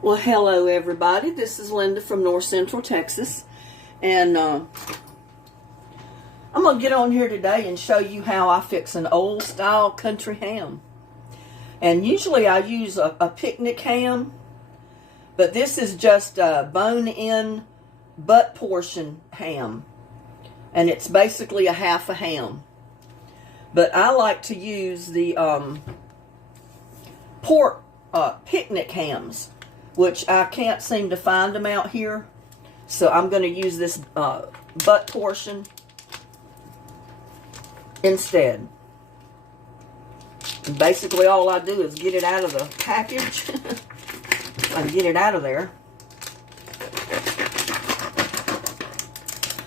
Well, hello everybody. This is Linda from North Central Texas, and I'm gonna get on here today and show you how I fix an old style country ham. And usually I use a picnic ham, but this is just a bone-in butt portion ham, and it's basically a half a ham. But I like to use the pork picnic hams, which I can't seem to find them out here. So I'm going to use this butt portion instead. And basically all I do is get it out of the package. I get it out of there.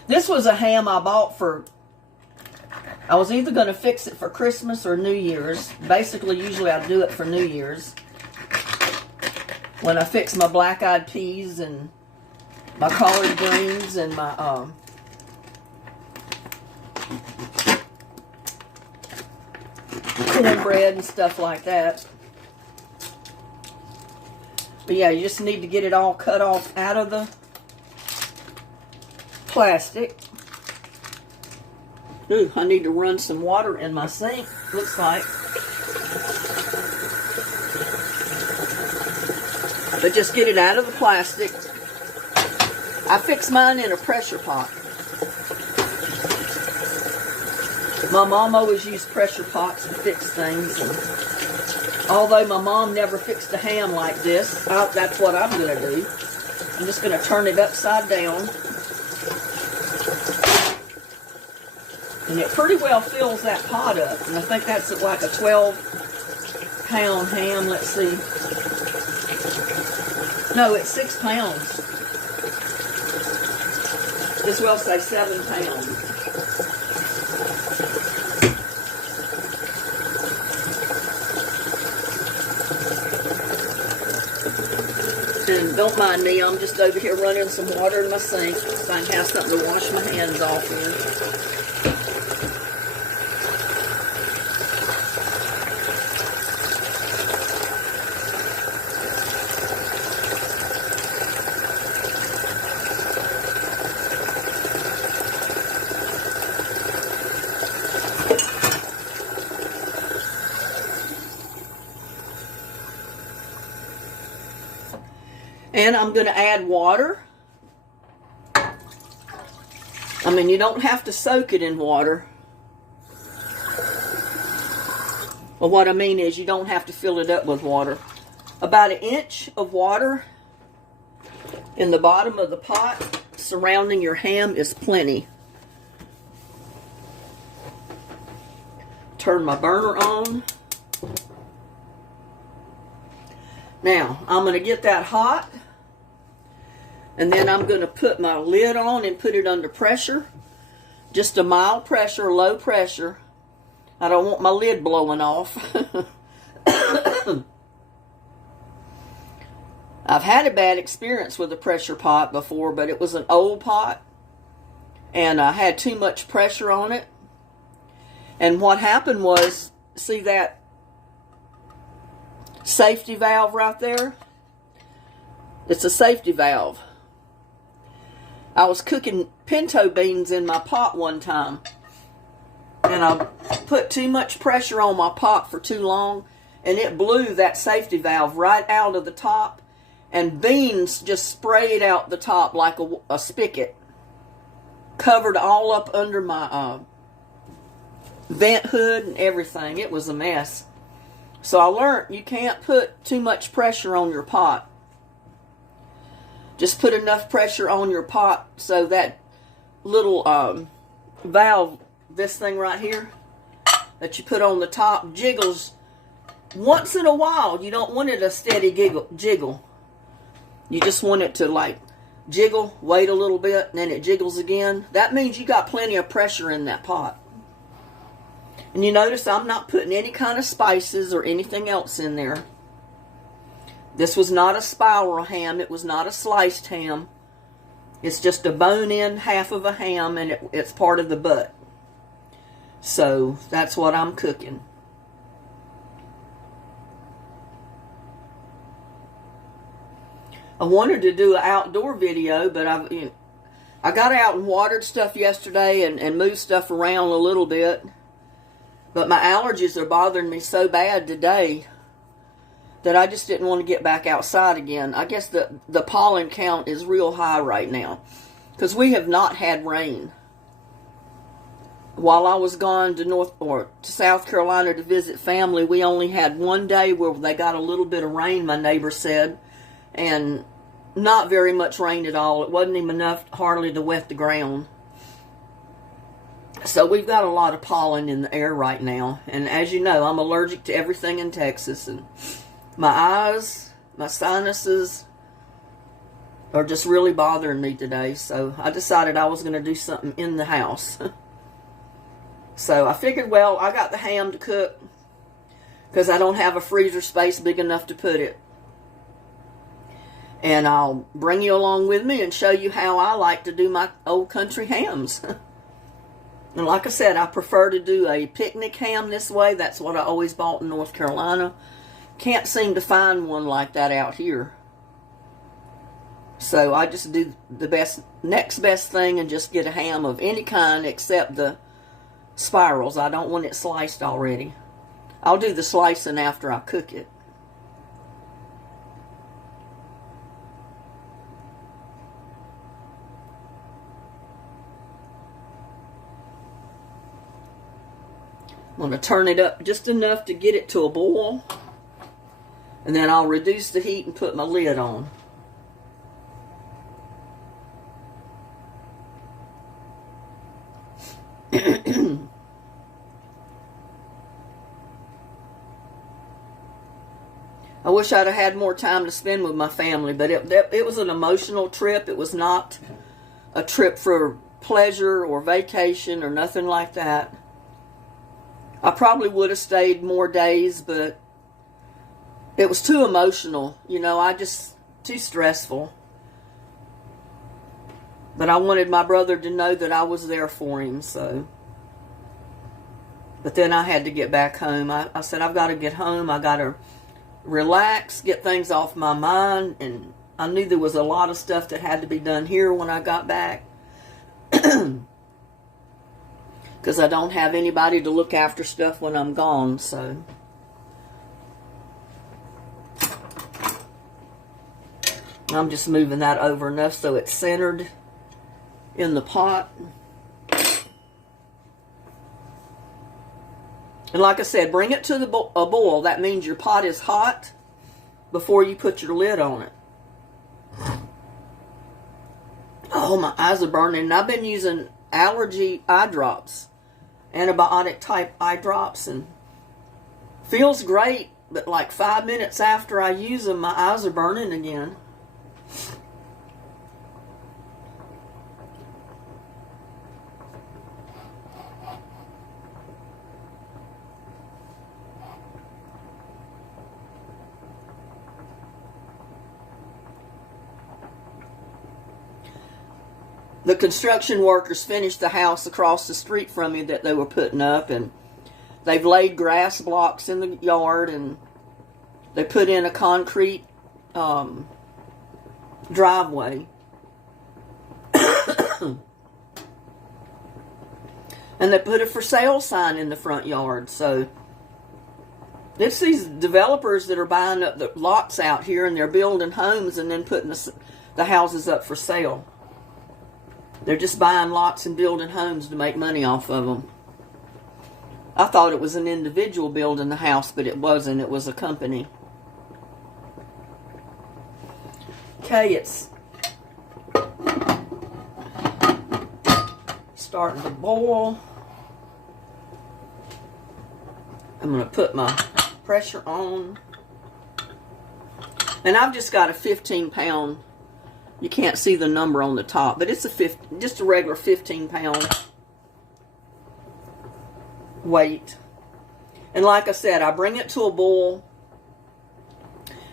This was a ham I bought for, I was either going to fix it for Christmas or New Year's. Basically, usually I do it for New Year's, when I fix my black-eyed peas and my collard greens and my cornbread and stuff like that. But yeah, you just need to get it all cut off out of the plastic. Ooh, I need to run some water in my sink, looks like. But just get it out of the plastic. I fix mine in a pressure pot. My mom always used pressure pots to fix things. And although my mom never fixed a ham like this, that's what I'm going to do. I'm just going to turn it upside down. And it pretty well fills that pot up. And I think that's like a 12-pound ham. Let's see. No, it's 6 pounds. This will say 7 pounds. And don't mind me, I'm just over here running some water in my sink so I can have something to wash my hands off with. And I'm going to add water. I mean, you don't have to soak it in water. Well, what I mean is you don't have to fill it up with water. About 1 inch of water in the bottom of the pot surrounding your ham is plenty. Turn my burner on. Now, I'm going to get that hot. And then I'm going to put my lid on and put it under pressure. Just a mild pressure, low pressure. I don't want my lid blowing off. I've had a bad experience with a pressure pot before, but it was an old pot. And I had too much pressure on it. And what happened was, see that safety valve right there? It's a safety valve. I was cooking pinto beans in my pot one time, and I put too much pressure on my pot for too long, and it blew that safety valve right out of the top, and beans just sprayed out the top like a spigot, covered all up under my vent hood and everything. It was a mess. So I learned you can't put too much pressure on your pot. Just put enough pressure on your pot so that little valve, this thing right here, that you put on the top, jiggles once in a while. You don't want it a steady jiggle. You just want it to like jiggle, wait a little bit, and then it jiggles again. That means you got plenty of pressure in that pot. And you notice I'm not putting any kind of spices or anything else in there. This was not a spiral ham. It was not a sliced ham. It's just a bone-in half of a ham, and it's part of the butt. So that's what I'm cooking. I wanted to do an outdoor video, but I got out and watered stuff yesterday and moved stuff around a little bit. But my allergies are bothering me so bad today that I just didn't want to get back outside again. I guess the pollen count is real high right now because we have not had rain. While I was gone to South Carolina to visit family, we only had one day where they got a little bit of rain, my neighbor said, and not very much rain at all. It wasn't even enough hardly to wet the ground. So we've got a lot of pollen in the air right now. And as you know, I'm allergic to everything in Texas. And my eyes, my sinuses are just really bothering me today. So I decided I was going to do something in the house. So I figured, well, I got the ham to cook because I don't have a freezer space big enough to put it. And I'll bring you along with me and show you how I like to do my old country hams. And like I said, I prefer to do a picnic ham this way. That's what I always bought in North Carolina. Can't seem to find one like that out here. So I just do the next best thing and just get a ham of any kind except the spirals. I don't want it sliced already. I'll do the slicing after I cook it. I'm going to turn it up just enough to get it to a boil. And then I'll reduce the heat and put my lid on. I wish I'd have had more time to spend with my family, but it was an emotional trip. It was not a trip for pleasure or vacation or nothing like that. I probably would have stayed more days, but it was too emotional. You know, too stressful. But I wanted my brother to know that I was there for him, so. But then I had to get back home. I said, I've got to get home. I got to relax, get things off my mind. And I knew there was a lot of stuff that had to be done here when I got back. Because I don't have anybody to look after stuff when I'm gone, so. I'm just moving that over enough so it's centered in the pot. And like I said, bring it to a boil. That means your pot is hot before you put your lid on it. Oh, my eyes are burning. And I've been using allergy eye drops, antibiotic type eye drops, and feels great, but like 5 minutes after I use them, my eyes are burning again. The construction workers finished the house across the street from me that they were putting up, and they've laid grass blocks in the yard, and they put in a concrete driveway. And they put a for sale sign in the front yard. So it's these developers that are buying up the lots out here, and they're building homes and then putting the houses up for sale. They're just buying lots and building homes to make money off of them. I thought it was an individual building the house, but it wasn't. It was a company. Okay, it's starting to boil. I'm going to put my pressure on. And I've just got a 15-pound. You can't see the number on the top, but it's just a regular 15-pound weight. And like I said, I bring it to a boil,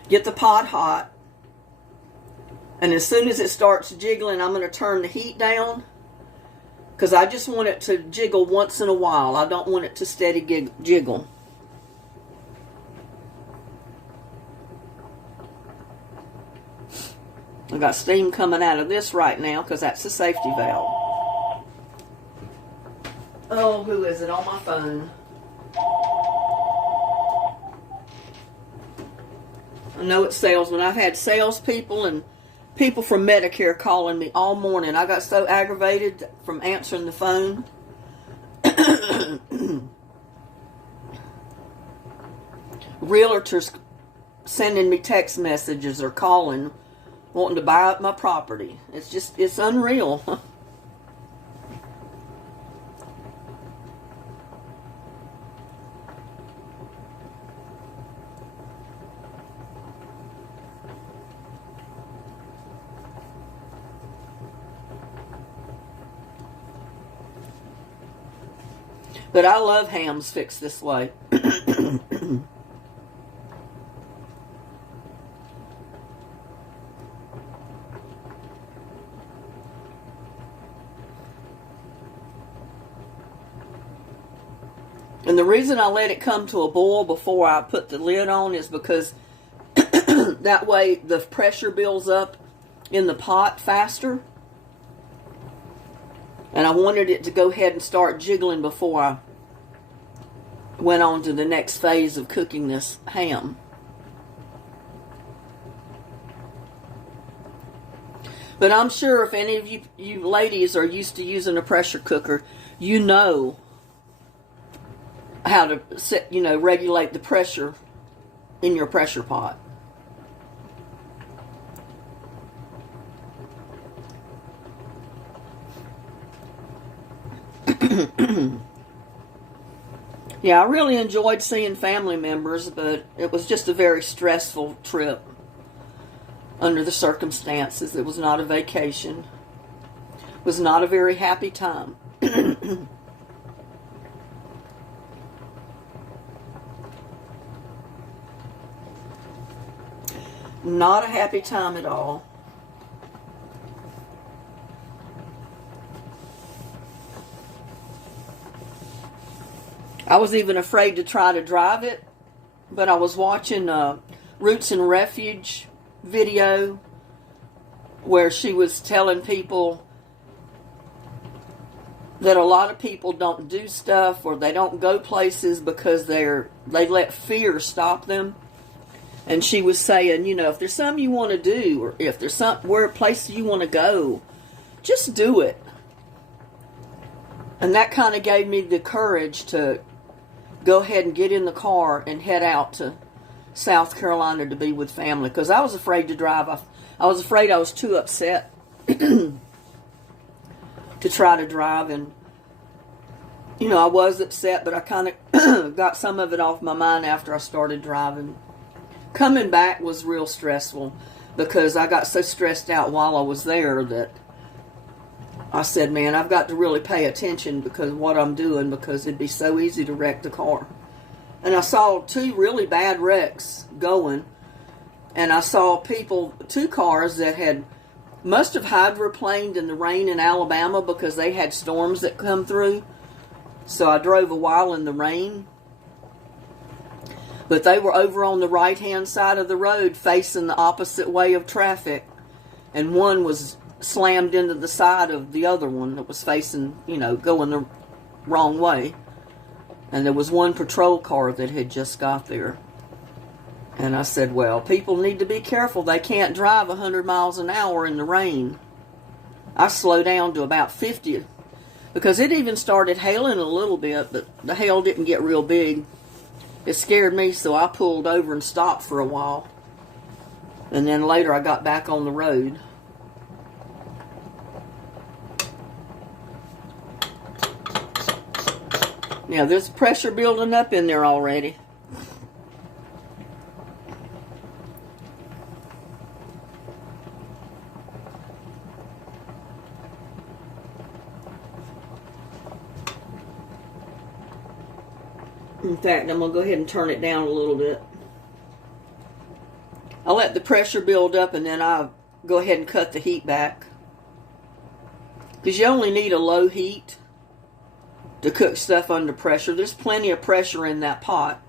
get the pot hot, and as soon as it starts jiggling, I'm going to turn the heat down, because I just want it to jiggle once in a while. I don't want it to steady jiggle. I got steam coming out of this right now because that's the safety valve. Oh, who is it on my phone? I know it's salesmen. I've had salespeople and people from Medicare calling me all morning. I got so aggravated from answering the phone. Realtors sending me text messages or calling, wanting to buy up my property. It's unreal. But I love hams fixed this way. And the reason I let it come to a boil before I put the lid on is because that way the pressure builds up in the pot faster. And I wanted it to go ahead and start jiggling before I went on to the next phase of cooking this ham. But I'm sure if any of you ladies are used to using a pressure cooker, you know how to set, regulate the pressure in your pressure pot. Yeah, I really enjoyed seeing family members, but it was just a very stressful trip under the circumstances. It was not a vacation. It was not a very happy time. Not a happy time at all. I was even afraid to try to drive it, but I was watching Roots and Refuge video where she was telling people that a lot of people don't do stuff or they don't go places because they let fear stop them. And she was saying, if there's something you want to do, or if there's a place you want to go, just do it. And that kind of gave me the courage to go ahead and get in the car and head out to South Carolina to be with family. Because I was afraid to drive. I was afraid I was too upset to try to drive. And, I was upset, but I kind of got some of it off my mind after I started driving. Coming back was real stressful because I got so stressed out while I was there that I said, man, I've got to really pay attention because what I'm doing, because it'd be so easy to wreck the car. And I saw 2 really bad wrecks going, and I saw 2 cars that must have hydroplaned in the rain in Alabama because they had storms that come through. So I drove a while in the rain. But they were over on the right-hand side of the road facing the opposite way of traffic. And one was slammed into the side of the other one that was facing, going the wrong way. And there was one patrol car that had just got there. And I said, well, people need to be careful. They can't drive 100 miles an hour in the rain. I slowed down to about 50 because it even started hailing a little bit, but the hail didn't get real big. It scared me, so I pulled over and stopped for a while. And then later I got back on the road. Now, there's pressure building up in there already. In fact, I'm going to go ahead and turn it down a little bit. I'll let the pressure build up and then I'll go ahead and cut the heat back. Because you only need a low heat to cook stuff under pressure. There's plenty of pressure in that pot,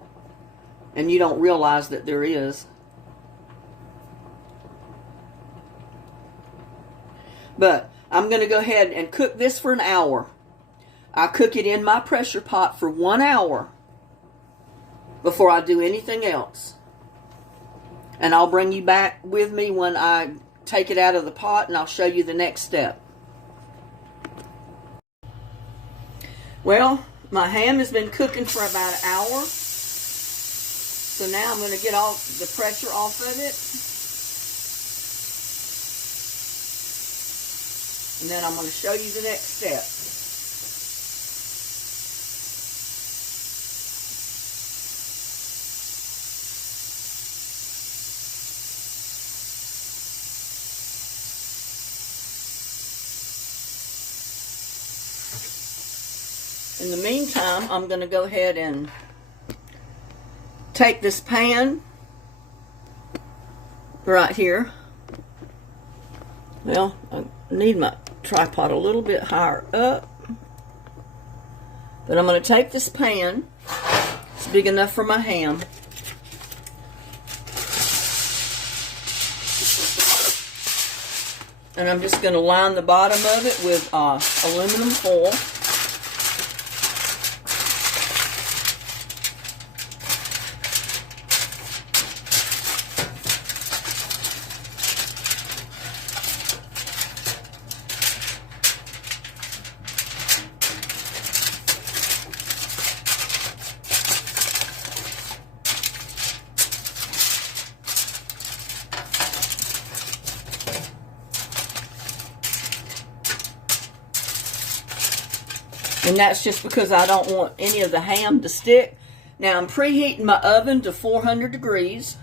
and you don't realize that there is. But I'm going to go ahead and cook this for an hour. I cook it in my pressure pot for 1 hour before I do anything else. And I'll bring you back with me when I take it out of the pot, and I'll show you the next step. Well, my ham has been cooking for about an hour. So now I'm going to get all the pressure off of it. And then I'm going to show you the next step. In the meantime, I'm going to go ahead and take this pan right here. Well, I need my tripod a little bit higher up. But I'm going to take this pan. It's big enough for my ham. And I'm just going to line the bottom of it with aluminum foil. And that's just because I don't want any of the ham to stick. Now I'm preheating my oven to 400 degrees.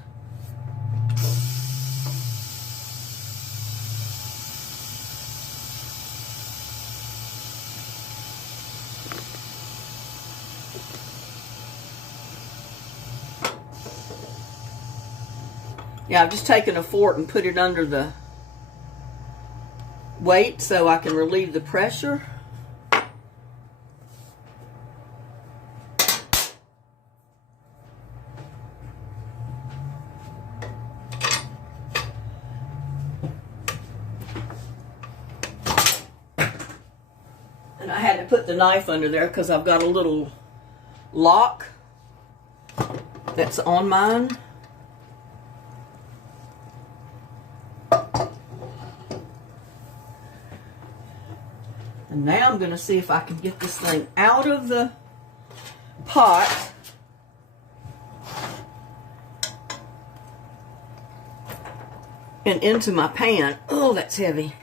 Yeah, I've just taken a fork and put it under the weight so I can relieve the pressure. And I had to put the knife under there because I've got a little lock that's on mine. And now I'm going to see if I can get this thing out of the pot. And into my pan. Oh, that's heavy.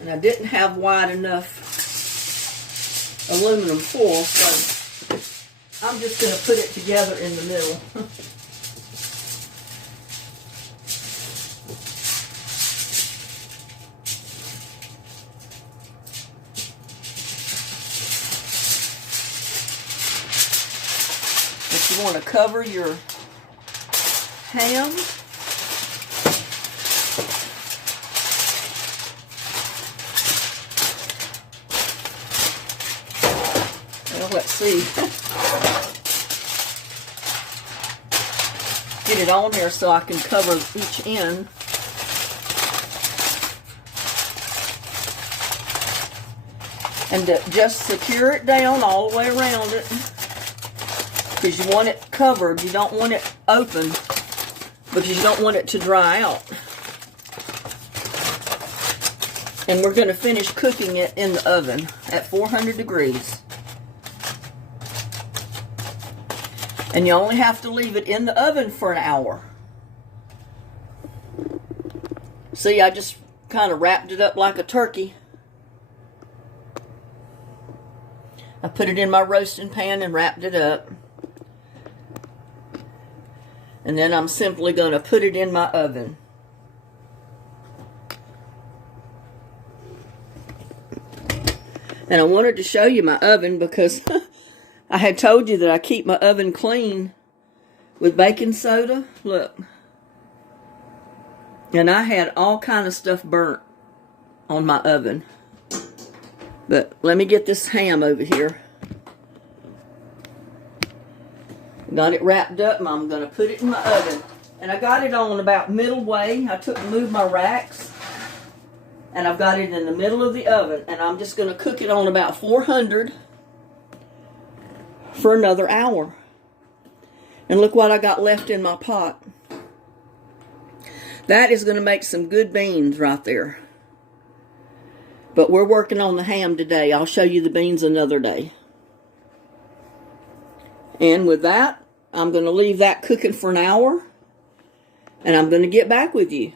And I didn't have wide enough aluminum foil, so I'm just going to put it together in the middle. If you want to cover your ham, well, let's see. Get it on here so I can cover each end. And just secure it down all the way around it. Because you want it covered. You don't want it open. Because you don't want it to dry out. And we're going to finish cooking it in the oven at 400 degrees. And you only have to leave it in the oven for an hour. See, I just kind of wrapped it up like a turkey. I put it in my roasting pan and wrapped it up. And then I'm simply going to put it in my oven. And I wanted to show you my oven because I had told you that I keep my oven clean with baking soda. Look. And I had all kind of stuff burnt on my oven. But let me get this ham over here. Got it wrapped up, and I'm going to put it in my oven. And I got it on about middle way. I moved my racks, and I've got it in the middle of the oven. And I'm just going to cook it on about 400 for another hour. And look what I got left in my pot. That is going to make some good beans right there. But we're working on the ham today. I'll show you the beans another day. And with that, I'm going to leave that cooking for an hour. And I'm going to get back with you.